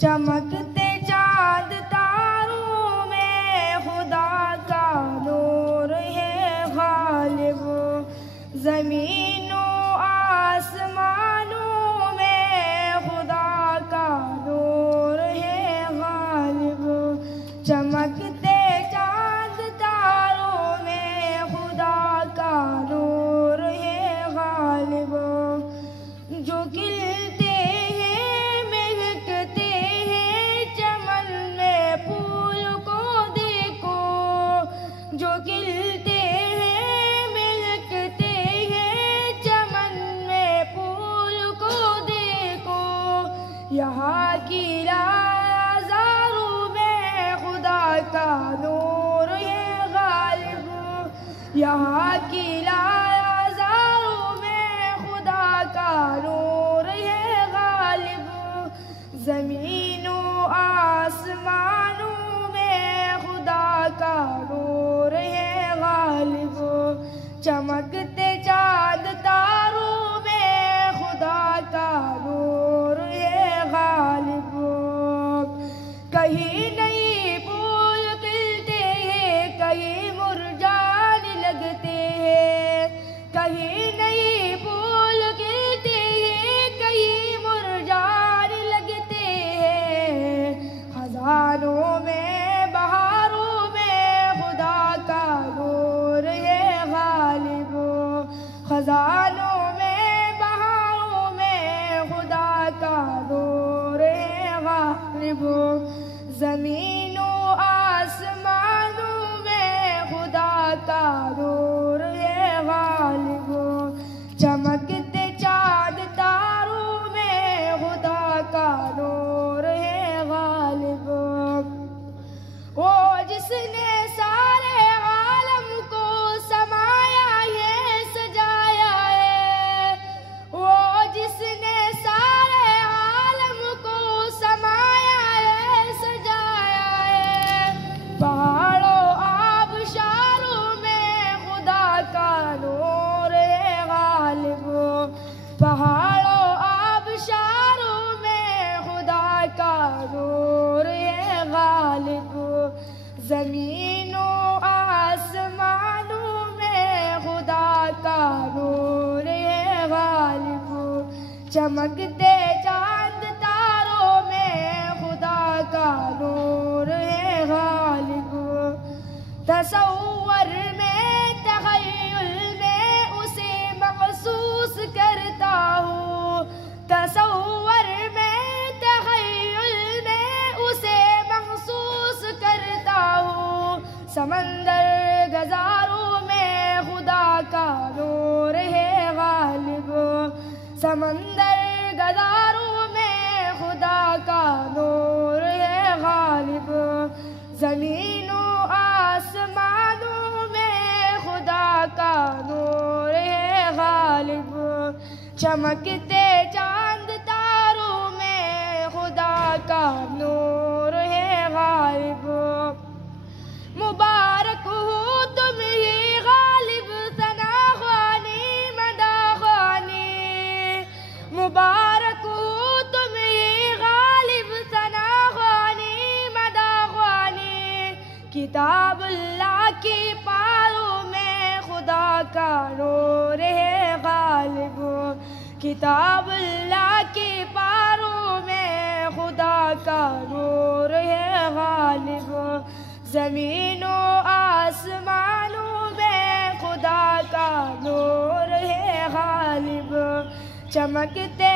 چمکتے چاند تاروں میں خدا کا نور ہے غالب، زمین و آسمانوں میں خدا کا نور ہے غالب، چمکتے چاند تاروں میں خدا کا نور ہے غالب، جو کھلتے ہیں مہکتے ہیں چمن میں پھول کو دیکھو، جو کھلتے ہیں مہکتے ہیں چمن میں پھول کو دیکھو، یہاں کی ہزاروں میں خدا کا نور ہے غالب، یہاں کی ہزاروں میں خدا کا نور ہے غالب، زمین و آسمانوں میں خدا کا نور ہے غالب، چمکتے چاند تاروں میں خدا کا نور ہے غالب، کہیں نئی پھول کھلتے ہیں کہیں مرجھانے لگتے ہیں، کہیں نئی پھول کھلتے ہیں کہیں مرجھانے لگتے ہیں، خزانوں میں بہاروں میں خدا کا نور ہے غالب، خزانوں میں بہاروں میں خدا کا نور ہے غالب، زمین و آسمانوں میں خدا کا نور ہے غالب، چمکتے چاند تاروں میں خدا کا نور ہے غالب، وہ جس نے سارے عالم کو سمایا ہے سجایا ہے، وہ جس نے سارے عالم کو سمایا ہے سجایا ہے، پہاڑوں آبشاروں میں خدا کا نور ہے غالب، پہاڑوں آبشاروں میں خدا کا نور ہے غالب، زمین و آسمانوں میں خدا کا نور ہے غالب، چمکتے چاند تاروں میں خدا کا نور ہے غالب، تصور میں تخیل میں اسے محسوس کرتا ہوں، تصور میں تخیل میں اسے محسوس کرتا ہوں، سمندر گزاروں میں خدا کا نور ہے غالب، سمندر گزاروں میں خدا کا نور ہے غالب، زمین و آسمانوں میں خدا کا نور ہے غالب، چمکتے چاند تاروں میں خدا کا نور ہے غالب، مبارک ہو تم ہی غالب ثنا خوانی مدح خوانی، مبارک ہو تم ہی غالب ثنا خوانی مدح خوانی، کتاب اللہ کی پاروں میں خدا کا نور ہے غالب، کتاب اللہ کی پاروں میں خدا کا نور ہے غالب، زمین و آسمانوں میں خدا کا نور ہے غالب، چمکتے